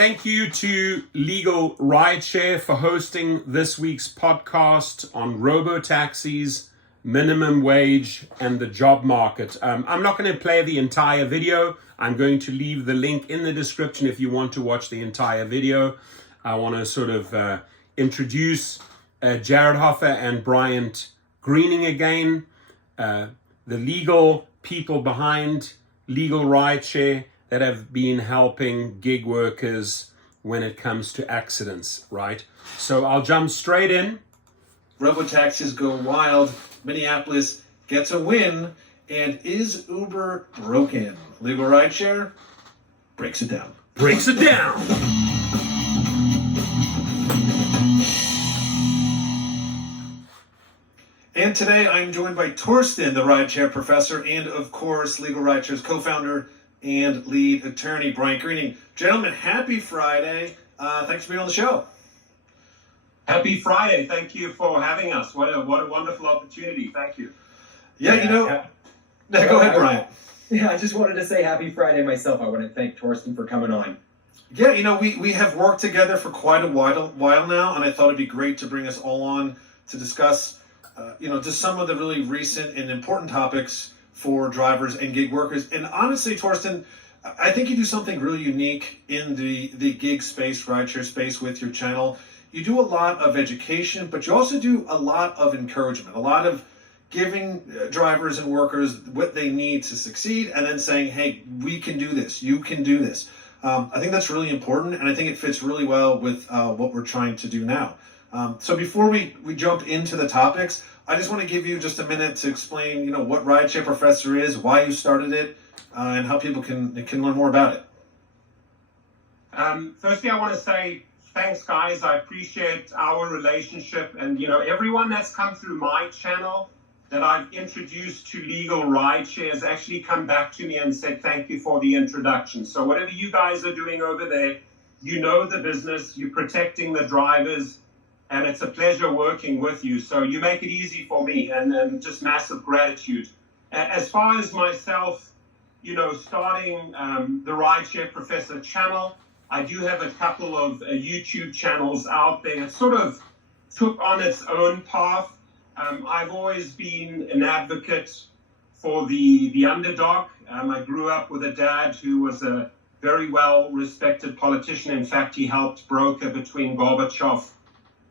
Thank you to Legal Rideshare for hosting this week's podcast on Robotaxis, minimum wage, and the job market. I'm not going to play the entire video. I'm going to leave the link in the description if you want to watch the entire video. I want to sort of introduce Jared Hoffer and Bryant Greening again, the legal people behind Legal Rideshare that have been helping gig workers when it comes to accidents, right? So I'll jump straight in. Robotaxis go wild. Minneapolis gets a win. And is Uber broken? Legal Rideshare breaks it down. Breaks it down. And today I'm joined by Torsten, the rideshare professor, and of course, Legal Rideshare's co-founder and lead attorney, Bryant Greening. Gentlemen, happy Friday. Thanks for being on the show. Happy Friday. Thank you for having us. What a wonderful opportunity. Thank you. Yeah, go ahead, Bryant. Yeah, I just wanted to say happy Friday myself. I want to thank Torsten for coming on. Yeah, we have worked together for quite a while now, and I thought it'd be great to bring us all on to discuss, just some of the really recent and important topics for drivers and gig workers. And honestly, Torsten, I think you do something really unique in the gig space, rideshare space with your channel. You do a lot of education, but you also do a lot of encouragement, a lot of giving drivers and workers what they need to succeed, and then saying, hey, we can do this, you can do this. I think that's really important, and I think it fits really well with what we're trying to do now. So before we jump into the topics, I just want to give you just a minute to explain, what Rideshare Professor is, why you started it, and how people can learn more about it. Firstly, I want to say thanks, guys. I appreciate our relationship, and everyone that's come through my channel that I've introduced to Legal Rideshare has actually come back to me and said thank you for the introduction. So whatever you guys are doing over there, you know the business, you're protecting the drivers, and it's a pleasure working with you. So you make it easy for me, and just massive gratitude. As far as myself, starting the Rideshare Professor channel, I do have a couple of YouTube channels out there. It sort of took on its own path. I've always been an advocate for the underdog. I grew up with a dad who was a very well-respected politician. In fact, he helped broker between Gorbachev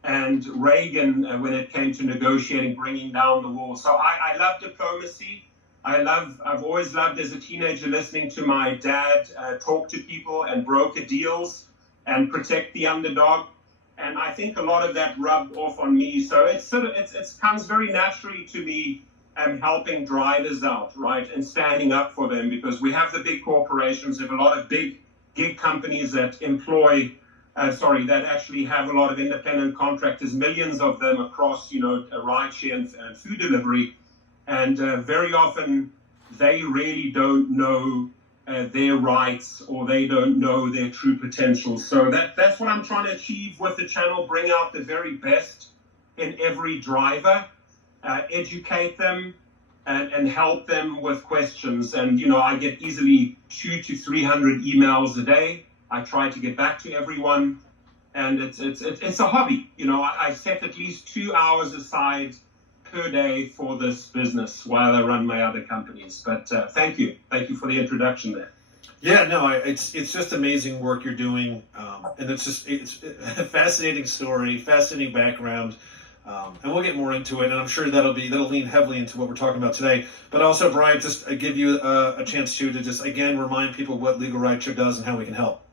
and Reagan when it came to negotiating, bringing down the wall. So I love diplomacy. I've always loved as a teenager listening to my dad talk to people and broker deals and protect the underdog. And I think a lot of that rubbed off on me. So it comes very naturally to me helping drivers out, right, and standing up for them, because we have the big corporations, we have a lot of big gig companies that that actually have a lot of independent contractors, millions of them across, rideshare and food delivery. And very often they really don't know their rights, or they don't know their true potential. So that's what I'm trying to achieve with the channel, bring out the very best in every driver, educate them and help them with questions. And, I get easily 200 to 300 emails a day. I try to get back to everyone, and it's a hobby. I set at least 2 hours aside per day for this business while I run my other companies. But thank you for the introduction there. Yeah, no, it's just amazing work you're doing, and it's a fascinating story, fascinating background, and we'll get more into it. And I'm sure that'll lean heavily into what we're talking about today. But also, Brian, just give you a chance to just again remind people what Legal Rideshare does and how we can help.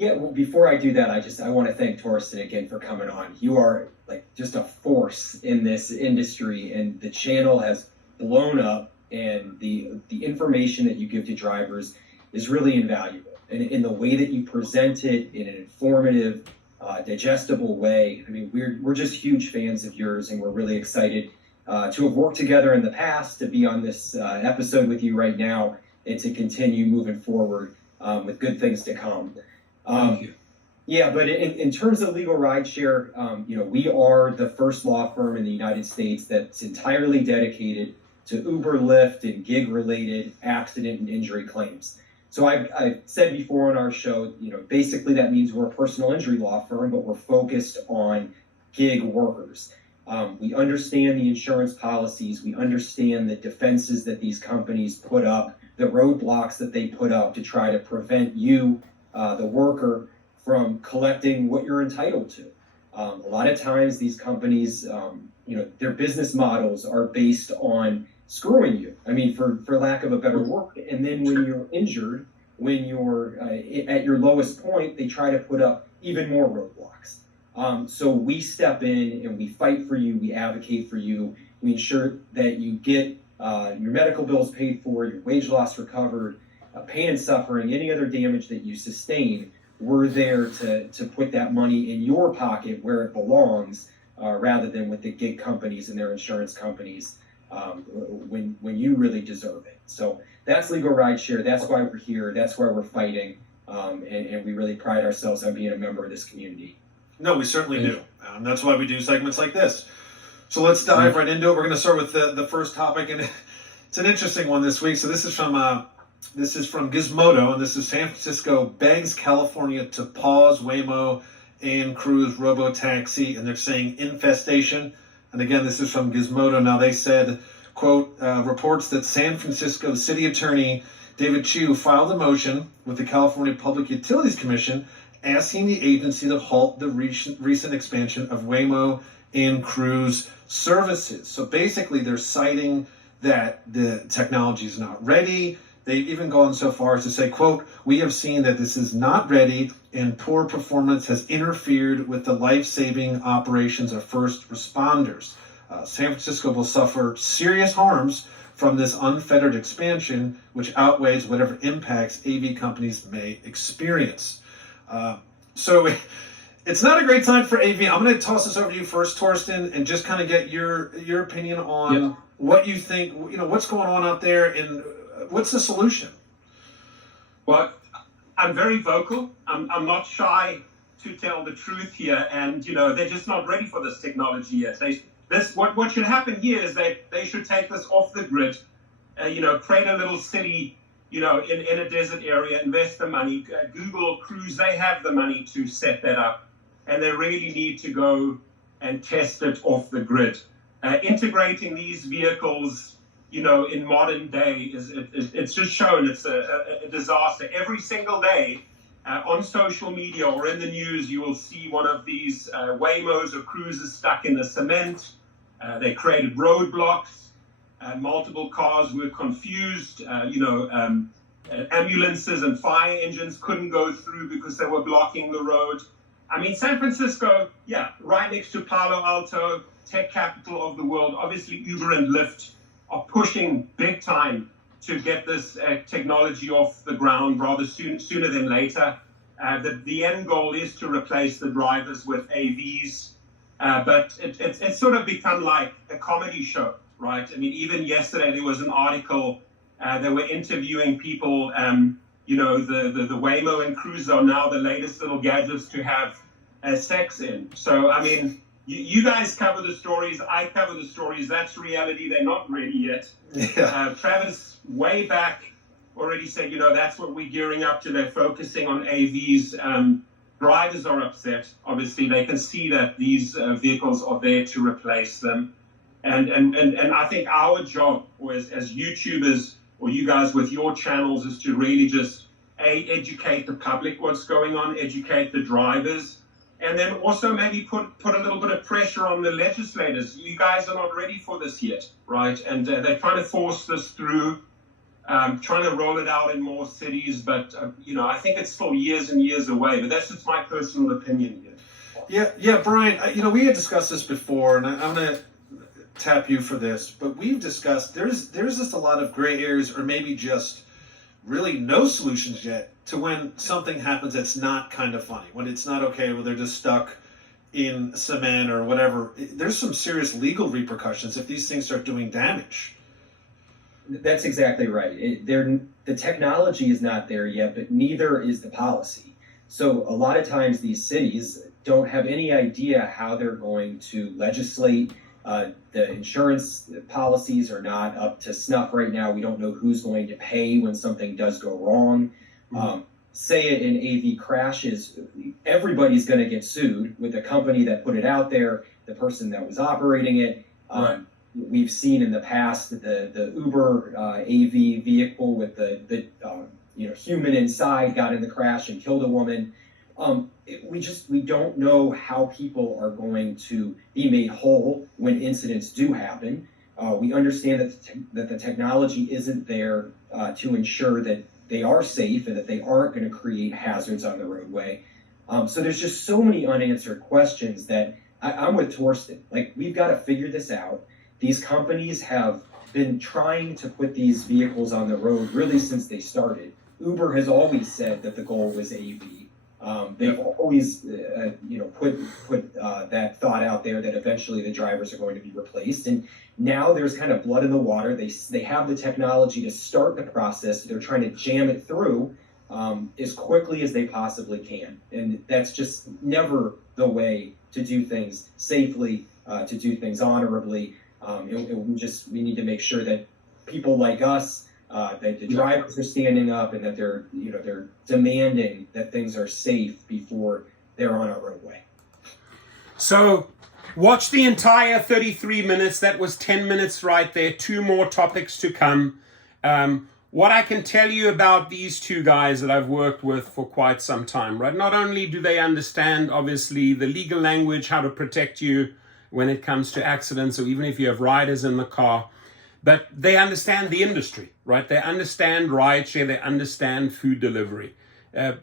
Yeah, well, before I do that, I want to thank Torsten again for coming on. You are just a force in this industry, and the channel has blown up, and the information that you give to drivers is really invaluable. And in the way that you present it in an informative, digestible way, I mean, we're just huge fans of yours, and we're really excited to have worked together in the past, to be on this episode with you right now, and to continue moving forward with good things to come. Thank you. Yeah, but in terms of Legal Rideshare, we are the first law firm in the United States that's entirely dedicated to Uber, Lyft, and gig-related accident and injury claims. So I've said before on our show, basically that means we're a personal injury law firm, but we're focused on gig workers. We understand the insurance policies. We understand the defenses that these companies put up, the roadblocks that they put up to try to prevent you, the worker, from collecting what you're entitled to. A lot of times these companies, their business models are based on screwing you. I mean, for lack of a better word. And then when you're injured, when you're at your lowest point, they try to put up even more roadblocks. So we step in and we fight for you. We advocate for you. We ensure that you get your medical bills paid for, your wage loss recovered, pain and suffering, any other damage that you sustain. We're there to put that money in your pocket where it belongs, rather than with the gig companies and their insurance companies, when you really deserve it. So that's Legal Rideshare. That's why we're here. That's why we're fighting. And we really pride ourselves on being a member of this community. No, we certainly do. That's why we do segments like this. So let's dive right into it. We're going to start with the first topic, and it's an interesting one this week. So this is from Gizmodo, and this is San Francisco begs California to pause Waymo and Cruise Robotaxi, and they're saying infestation. And again, this is from Gizmodo. Now they said, quote, reports that San Francisco City Attorney David Chu filed a motion with the California Public Utilities Commission asking the agency to halt the recent expansion of Waymo and Cruise services. So basically they're citing that the technology is not ready. They've even gone so far as to say, quote, we have seen that this is not ready and poor performance has interfered with the life-saving operations of first responders. San Francisco will suffer serious harms from this unfettered expansion, which outweighs whatever impacts AV companies may experience. So it's not a great time for AV. I'm going to toss this over to you first, Torsten, and just kind of get your opinion on what you think, what's going on out there and what's the solution? Well, I'm very vocal. I'm not shy to tell the truth here, and they're just not ready for this technology yet. What should happen here is they should take this off the grid, create a little city, in a desert area, invest the money. Google, Cruise, they have the money to set that up, and they really need to go and test it off the grid. Integrating these vehicles, in modern day it's just shown it's a disaster. Every single day on social media or in the news, you will see one of these Waymos or Cruises stuck in the cement. They created roadblocks. Multiple cars were confused. Ambulances and fire engines couldn't go through because they were blocking the road. I mean, San Francisco, right next to Palo Alto, tech capital of the world. Obviously, Uber and Lyft are pushing big time to get this technology off the ground rather sooner than later. The end goal is to replace the drivers with AVs, but it's sort of become like a comedy show, right? I mean, even yesterday there was an article, they were interviewing people, the Waymo and Cruise are now the latest little gadgets to have sex in. So, I mean, you guys cover the stories, I cover the stories, that's reality, they're not ready yet. Yeah. Travis, way back, already said, that's what we're gearing up to, they're focusing on AVs. Drivers are upset, obviously, they can see that these vehicles are there to replace them. And I think our job as YouTubers, or you guys with your channels, is to really just, educate the public what's going on, educate the drivers, and then also maybe put a little bit of pressure on the legislators. You guys are not ready for this yet, right? And they're trying to force this through, trying to roll it out in more cities, but, I think it's still years and years away, but that's just my personal opinion here. Yeah, Brian, we had discussed this before, and I'm going to tap you for this, but we've discussed there's just a lot of gray areas, or maybe just really no solutions yet to when something happens that's not kind of funny, when it's not okay, when they're just stuck in cement or whatever. There's some serious legal repercussions if these things start doing damage. That's exactly right. The technology is not there yet, but neither is the policy. So a lot of times these cities don't have any idea how they're going to legislate The insurance policies are not up to snuff right now. We don't know who's going to pay when something does go wrong. Say an AV crashes, everybody's going to get sued, with the company that put it out there, the person that was operating it. Right. We've seen in the past the Uber AV vehicle with the human inside got in the crash and killed a woman. We don't know how people are going to be made whole when incidents do happen. We understand that the technology isn't there to ensure that they are safe and that they aren't going to create hazards on the roadway. So there's just so many unanswered questions that I'm with Torsten. Like, we've got to figure this out. These companies have been trying to put these vehicles on the road really since they started. Uber has always said that the goal was AV. They've always, put that thought out there that eventually the drivers are going to be replaced. And now there's kind of blood in the water. They have the technology to start the process. They're trying to jam it through as quickly as they possibly can. And that's just never the way to do things safely, to do things honorably. We need to make sure that people like us, that the drivers are standing up and that they're demanding that things are safe before they're on our roadway. So watch the entire 33 minutes. That was 10 minutes right there. 2 more topics to come. What I can tell you about these two guys that I've worked with for quite some time, right? Not only do they understand, obviously, the legal language, how to protect you when it comes to accidents, or even if you have riders in the car, but they understand the industry, right? They understand rideshare, they understand food delivery.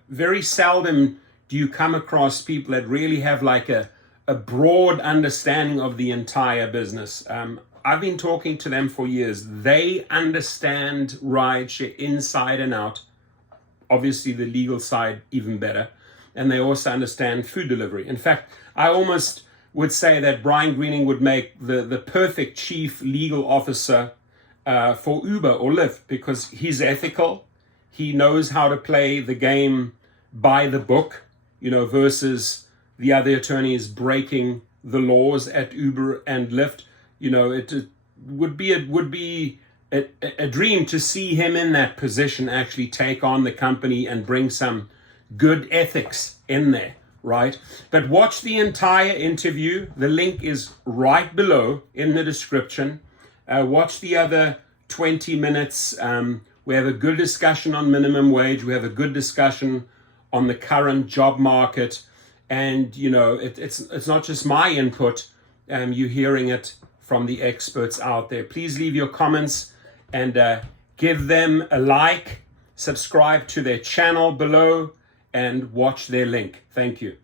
Very seldom do you come across people that really have like a broad understanding of the entire business. I've been talking to them for years. They understand rideshare inside and out. Obviously the legal side even better. And they also understand food delivery. In fact, I almost would say that Brian Greening would make the perfect chief legal officer for Uber or Lyft, because he's ethical. He knows how to play the game by the book, versus the other attorneys breaking the laws at Uber and Lyft. It would be a dream to see him in that position, actually take on the company and bring some good ethics in there, right? But watch the entire interview. The link is right below in the description. Watch the other 20 minutes. We have a good discussion on minimum wage. We have a good discussion on the current job market. And, it's not just my input. You're hearing it from the experts out there. Please leave your comments and give them a like. Subscribe to their channel below and watch their link. Thank you.